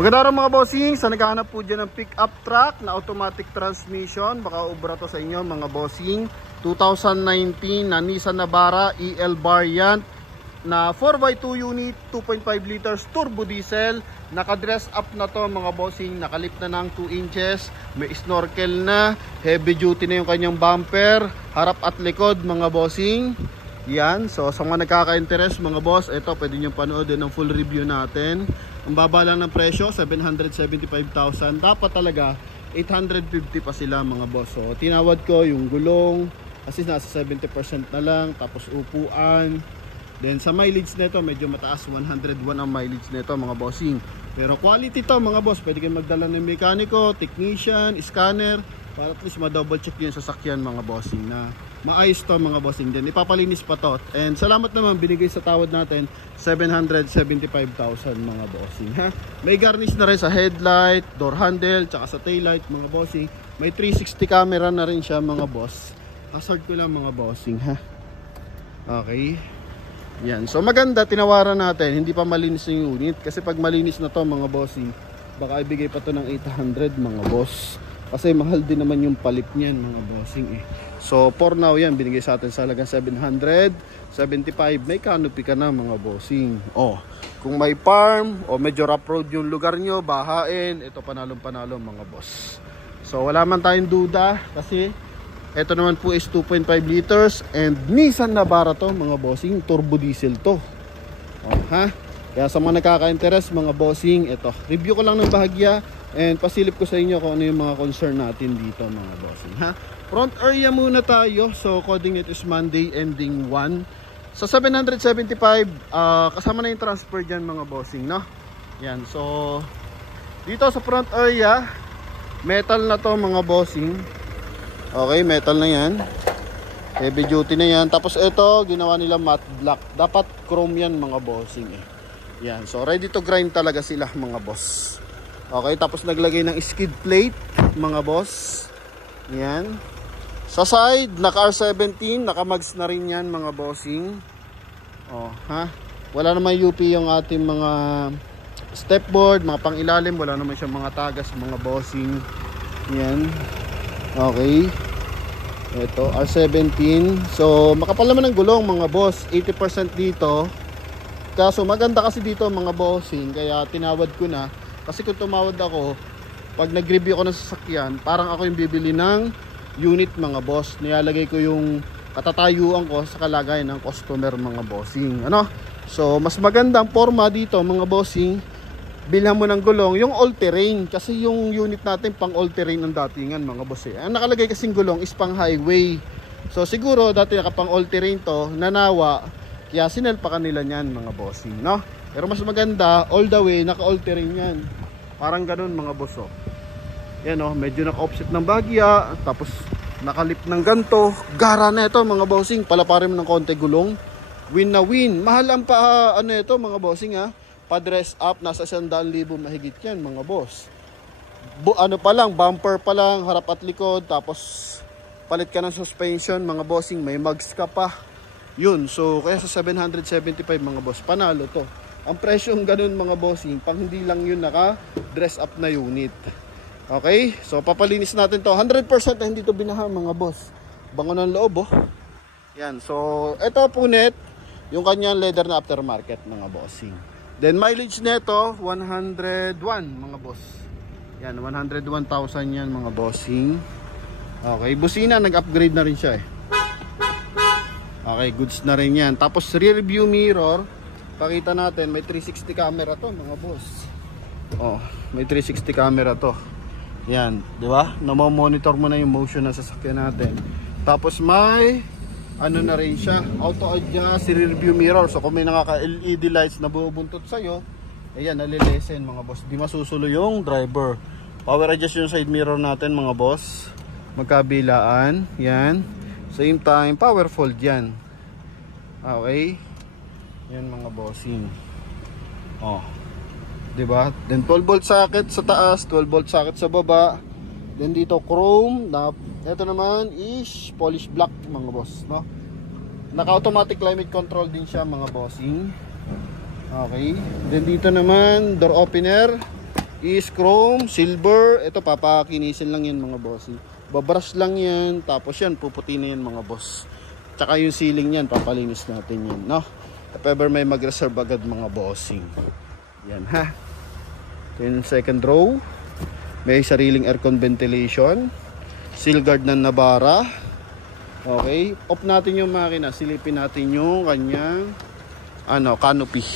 Magandang araw mga bossing. Sa naghahanap po dyan ng pick-up truck na automatic transmission, baka ubra to sa inyo mga bossing. 2019 na Nissan Navara EL variant na 4x2 unit, 2.5 liters turbo diesel. Naka-dress up na to mga bossing, nakalip na ng 2 inches, may snorkel na, heavy duty na yung kanyang bumper, harap at likod mga bossing. Yan, so sa mga nagkaka-interest mga boss, ito pwede nyo panoodin ng full review natin. Ang baba lang ng presyo, 775,000. Dapat talaga 850 pa sila mga boss. So tinawad ko yung gulong kasi nasa 70% na lang, tapos upuan. Then sa mileage nito medyo mataas, 101 ang mileage nito mga bossing. Pero quality to mga boss, pwede kayong magdala ng mekaniko, technician, scanner, para at least ma-double check yung sasakyan mga bossing na maayos to mga bossing. Din ipapalinis pa to. And salamat naman, binigay sa tawad natin 775,000 mga bossing ha. May garnish na rin sa headlight, door handle, tsaka sa taillight mga bossing. May 360 camera na rin siya mga boss. Hazard ko lang mga bossing ha. Okay. Yan, so maganda, tinawaran natin, hindi pa malinis yung unit. Kasi pag malinis na to mga bossing, baka ibigay pa to ng 800 mga boss. Kasi mahal din naman yung palit niyan mga bossing eh. So for now yan, binigay sa atin sa halagang 775. May canopy ka na mga bossing. Oh, kung may farm o medyo rough road yung lugar nyo, bahain, ito panalong-panalo mga boss. So wala man tayong duda kasi ito naman po is 2.5 liters and Nissan Navara to mga bossing, turbo diesel to. Oh, ha? Kaya sa mga nakaka-interest mga bossing, ito, review ko lang ng bahagya and pasilip ko sa inyo kung ano yung mga concern natin dito mga bossing ha. Front area muna tayo. So coding it is Monday ending 1. Sa 775 kasama na yung transfer dyan mga bossing no. Yan, so dito sa front area metal na to mga bossing. Okay, metal na yan, heavy duty na yan. Tapos ito ginawa nila matte black, dapat chrome yan mga bossing eh. Yan, so ready to grind talaga sila mga boss. Okay, tapos naglagay ng skid plate mga boss. Yan. Sa side, naka R17, naka mags na rin yan mga bossing. Oh, ha? Wala naman UP yung ating mga stepboard, mga pangilalim, wala naman siyang mga tagas mga bossing. Yan. Okay. Ito, R17. So, makapal naman ang gulong mga boss. 80% dito. Kaso maganda kasi dito mga bossing, kaya tinawad ko na. Kasi kung tumawad ako, pag nag-review ko ng sasakyan, parang ako yung bibili ng unit mga boss. Nilalagay ko yung katatayuan ko sa kalagayan ng customer mga bossing. Ano? So, mas magandang forma dito mga bossing, bilhan mo ng gulong, yung all-terrain. Kasi yung unit natin pang all-terrain ang datingan mga boss eh. Ang nakalagay kasing gulong is pang highway. So, siguro dati nakapang all-terrain to, nanawa, kaya sinelpa kanila niyan mga bossing, no? Pero mas maganda, all the way, naka-all-terrain yan. Parang ganun mga boss, oh. Yan, oh, medyo naka-offset ng bagya, tapos nakalip ng ganto. Gara na ito mga bossing, palaparin mo ng konti gulong. Win na win. Mahal ang pa, ano ito mga bossing ha. Pa-dress up, nasa 100,000 mahigit yan mga boss. Ano pa lang, bumper pa lang, harap at likod, tapos palit ka ng suspension mga bossing, may mags ka pa. Yun, so kaya sa 775 mga boss, panalo to. Ang presyong ganun mga bossing, pang hindi lang yun naka-dress up na unit. Okay, so papalinis natin to. 100% na hindi to binaha mga boss. Bango ng loob oh. Yan, so ito punit, yung kanyang leather na aftermarket mga bossing. Then mileage nito 101 mga boss. Yan, 101,000 yan mga bossing. Okay, busina nag-upgrade na rin siya eh. Okay, goods na rin yan. Tapos rear view mirror, pakita natin may 360 camera to mga boss. Oh, may 360 camera to. Yan, di ba? Namo-monitor mo na yung motion ng sasakyan natin. Tapos may ano na rin siya, auto adjust rear view mirror. So kung may nakaka-LED lights na bubuntot sa'yo, ayan, nalilesen mga boss. Di masusulo yung driver. Power adjust yung side mirror natin mga boss. Magkabilaan. Yan. Same time, power fold yan. Okay. Yan mga bossing. Oh. Diba? Then 12 volt socket sa taas, 12 volt socket sa baba. Then dito chrome. Ito naman is polish black mga boss, no? Naka-automatic climate control din siya mga bossing. Okay. Then dito naman door opener. is chrome, silver. Ito papakinisin lang yan mga bossing. Babrush lang yan. Tapos yan, puputi na yan mga boss. Tsaka yung ceiling yan, papalinis natin yan, no? If ever may mag-reserve agad mga bossing. Yan ha. Ito yung second row. May sariling aircon ventilation. Seal guard ng Navara. Okay. Off natin yung makina. Silipin natin yung kanyang canopy.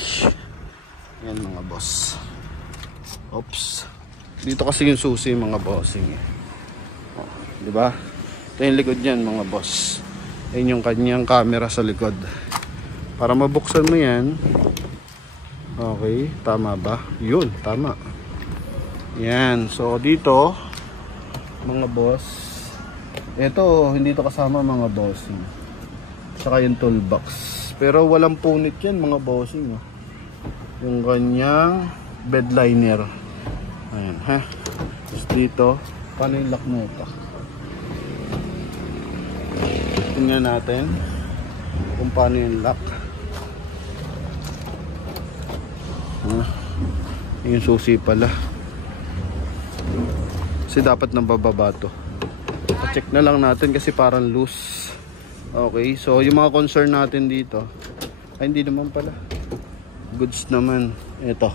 Yan mga boss. Oops. Dito kasi yung susi mga bossing. Oh, di ba? Ito yung likod niyan mga boss. Ayun yung kanyang camera sa likod. Para mabuksan mo yan. Okay, tama ba? Yun, tama. Yan. So dito mga boss, ito hindi to kasama mga bossing. Tsaka yung toolbox. Pero walang punit yan mga bossing. Oh. Yung kanyang bed liner. Ayan ha. Tapos dito, paano yung lock na ito? Tingnan natin kung paano yung lock. Yung susi pala. Kasi dapat nabababa to. Check na lang natin kasi parang loose. Okay, so yung mga concern natin dito, ay hindi naman pala. Goods naman. Ito.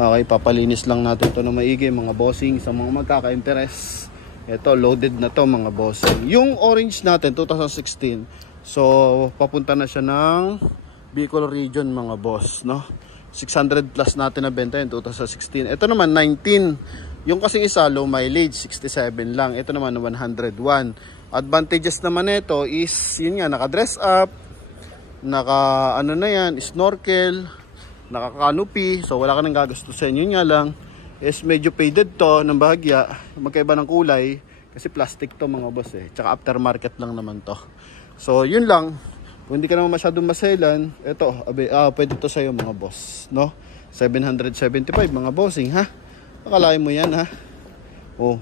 Okay, papalinis lang natin to na maigi mga bossing sa mga magkaka-interest. Ito, loaded na to mga bossing. Yung orange natin, 2016. So, papunta na siya ng Bicol region mga boss, no? 600 plus natin na benta yun, 2016. Ito naman, 19. Yung kasi isa, low mileage, 67 lang. Ito naman, 101. Advantages naman ito is, yun nga, naka-dress up, snorkel, naka-canopy. So, wala ka nang gagastusin. Yun nga lang, is medyo faded to ng bahagya. Magkaiba ng kulay, kasi plastic to mga boss eh. Tsaka aftermarket lang naman to. So, yun lang. Kung hindi ka naman masyadong maselan, ito, pwede to sa'yo mga boss, no? 775 mga bossing, ha? Akalain mo yan, ha? Oh.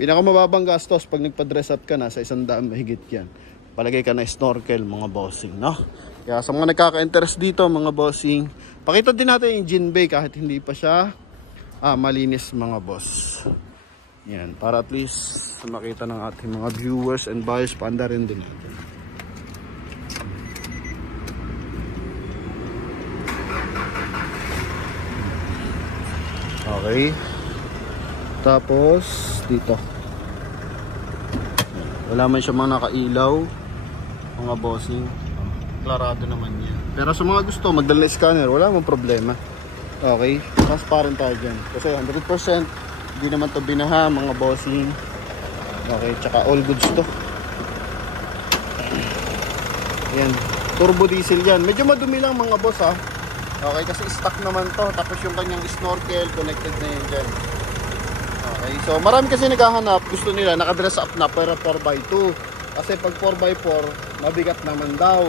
Pinakamababang gastos pag nagpa-dress up ka na sa 100 mahigit yan. Palagay ka na snorkel mga bossing, no? Kaya sa mga nagkaka-interest dito mga bossing, pakita din natin yung engine bay kahit hindi pa siya malinis mga boss. Yan, para at least makita ng ating mga viewers and buyers, paanda rin din natin. Okay. Tapos dito. Wala man siya mga nakailaw. Mga bossing. Klarado naman yan. Pero sa mga gusto magdala ng scanner, wala mong problema. Okay. Transparent tayo dyan. Kasi 100% hindi naman to binaha mga bossing. Okay. Tsaka all goods to. Yan. Turbo diesel yan. Medyo madumi lang mga boss ha. Okay, kasi stock naman to. Tapos yung kanyang snorkel, connected na yun dyan. Okay, so marami kasi naghahanap. Gusto nila, nakadress up na pero 4x2. Kasi pag 4x4, mabigat naman daw.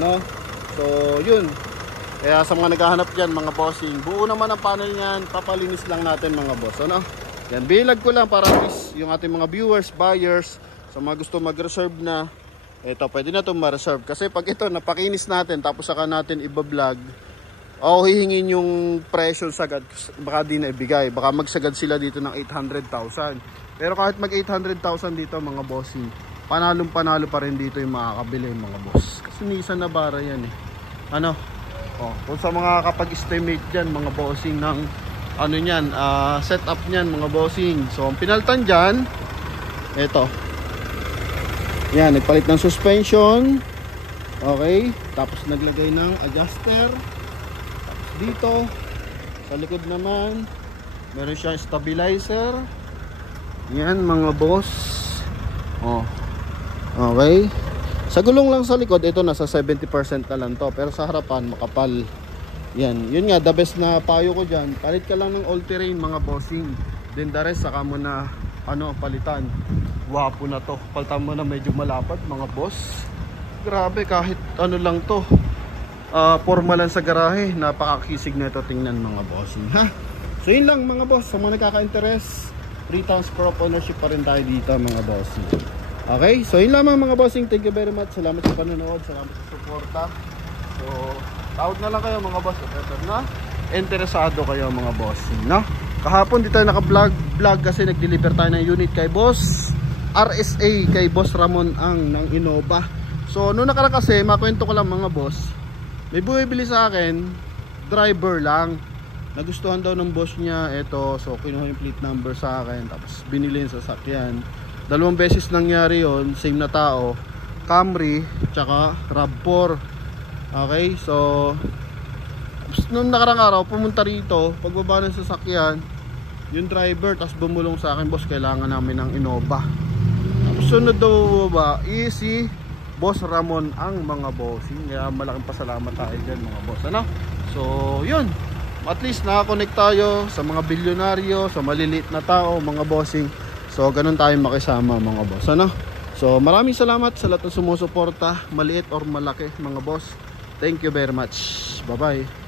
No? So, yun. Kaya sa mga naghahanap dyan, mga bossing, buo naman ang panel niyan. Papalinis lang natin mga boss. Ano? Yan, bilag ko lang para at least yung ating mga viewers, buyers, sa mga gusto mag-reserve na, ito, pwede na itong ma-reserve. Kasi pag ito, napakinis natin, tapos saka natin iba-vlog, o hihingin yung presyo sagad, baka di na ibigay. Baka magsagad sila dito ng 800,000. Pero kahit mag 800,000 dito mga bossing, panalong-panalo pa rin dito yung makakabili mga boss. Kasi Nissan Navara yan eh. Ano? Oh, kung sa mga kapag-estimate dyan mga bossing ng ano nyan, setup nyan mga bossing. So ang pinaltan dyan, ito. Yan, nagpalit ng suspension. Okay. Tapos naglagay ng adjuster. Dito sa likod naman meron siyang stabilizer. Yan mga boss. Oh. Okay. Sa gulong lang sa likod, ito nasa 70% na lang to. Pero sa harapan makapal. Yan. Yun nga, the best na payo ko dyan. Palit ka lang ng all-terrain mga bossing. Then the rest saka mo na palitan. Wapo na to. Palitan mo na medyo malapad mga boss. Grabe, kahit ano lang to. Forma lang sa garahe, napakakisig na ito tingnan mga bossing, ha? So yun lang mga boss, sa mga nagkaka-interest, free transfer of ownership pa rin tayo dito mga bossing. Okay, so yun lamang mga bossing, thank you very much, salamat sa panonood, salamat sa suporta. So tawag na lang kayo mga boss, na interesado kayo mga bossing, no? Kahapon di tayo naka-vlog kasi nag-deliver tayo ng unit kay Boss RSA, kay Boss Ramon ang ng Innova. So noong nakaraan kasi, makwento ko lang mga boss, may bumibili sa akin, driver lang, nagustuhan daw ng boss niya ito, so kinuha yung plate number sa akin, tapos binili yung sasakyan. 2 beses nangyari yon, same na tao, Camry tsaka RAV4. Okay, so noong nakarang araw pumunta rito, pagbaba ng sasakyan yung driver, tapos bumulong sa akin, boss kailangan namin ng Innova. Tapos sunod daw ba si Boss Ramon ang mga bossing, kaya malaking pasalamat tayo dyan mga boss, ano? So yun, at least nakakonect tayo sa mga bilyonaryo, sa maliliit na tao mga bossing. So ganun tayo makisama mga boss, ano? So maraming salamat sa lahat ng sumusuporta, maliit or malaki mga boss. Thank you very much. Bye bye.